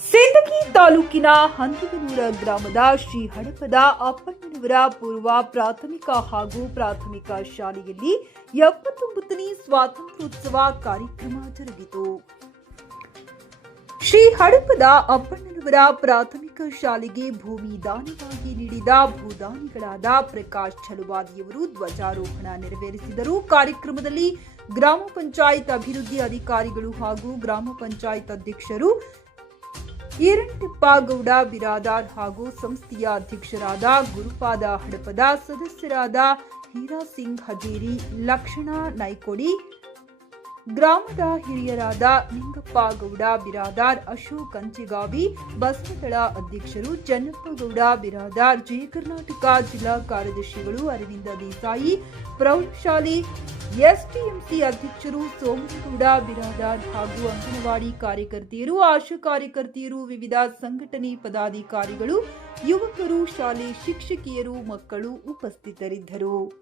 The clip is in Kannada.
ಸಿಂದಗಿ ತಾಲೂಕಿನ ಹಂದಿಗನೂರ ಗ್ರಾಮದ ಶ್ರೀ ಹಡಪದ ಅಪ್ಪಣ್ಣನವರ ಪೂರ್ವ ಪ್ರಾಥಮಿಕ ಹಾಗೂ ಪ್ರಾಥಮಿಕ ಶಾಲೆಯಲ್ಲಿ ಎಪ್ಪತ್ತೊಂಬತ್ತನೇ ಸ್ವಾತಂತ್ರ್ಯೋತ್ಸವ ಕಾರ್ಯಕ್ರಮ ಜರುಗಿತು. ಶ್ರೀ ಹಡಪದ ಅಪ್ಪಣ್ಣನವರ ಪ್ರಾಥಮಿಕ ಶಾಲೆಗೆ ಭೂಮಿ ದಾನವಾಗಿ ನೀಡಿದ ಭೂದಾನಿಗಳಾದ ಪ್ರಕಾಶ್ ಛಲವಾದಿಯವರು ಧ್ವಜಾರೋಹಣ ನೆರವೇರಿಸಿದರು. ಕಾರ್ಯಕ್ರಮದಲ್ಲಿ ಗ್ರಾಮ ಪಂಚಾಯತ್ ಅಭಿವೃದ್ಧಿ ಅಧಿಕಾರಿಗಳು ಹಾಗೂ ಗ್ರಾಮ ಪಂಚಾಯತ್ ಅಧ್ಯಕ್ಷರು ಈರಂಟಿಪ್ಪ ಗೌಡ ಬಿರಾದಾರ್ ಹಾಗೂ ಸಂಸ್ಥೆಯ ಅಧ್ಯಕ್ಷರಾದ ಗುರುಪಾದ ಹಡಪದ ಸದಸ್ಯರಾದ ಹೀರಾ ಸಿಂಗ್ ಹಜೇರಿ, ಲಕ್ಷಣ ನೈಕೋಡಿ ಗ್ರಾಮದ ಹಿರಿಯರಾದ ನಿಂಗಪ್ಪ ಗೌಡ, ಬಿರಾದಾರ್ ಅಶೋಕ್ ಕಂಚಿಗಾವಿ ಬಸವದಳ ಅಧ್ಯಕ್ಷರು ಚನ್ನಪ್ಪ ಗೌಡ, ಬಿರಾದಾರ್ ಜಯ ಕರ್ನಾಟಕ ಜಿಲ್ಲಾ ಕಾರ್ಯದರ್ಶಿಗಳು ಅರವಿಂದ ದೇಸಾಯಿ, ಪ್ರೌಢಶಾಲೆ ಎಸ್ಟಿಎಂಸಿ ಅಧ್ಯಕ್ಷರು ಸೋಮನಗೌಡ ಬಿರಾದಾರ್ ಹಾಗೂ ಅಂಗನವಾಡಿ ಕಾರ್ಯಕರ್ತೆಯರು, ಆಶಾ ಕಾರ್ಯಕರ್ತೆಯರು, ವಿವಿಧ ಸಂಘಟನೆ ಪದಾಧಿಕಾರಿಗಳು, ಯುವಕರು, ಶಾಲೆ ಶಿಕ್ಷಕಿಯರು, ಮಕ್ಕಳು ಉಪಸ್ಥಿತರಿದ್ದರು.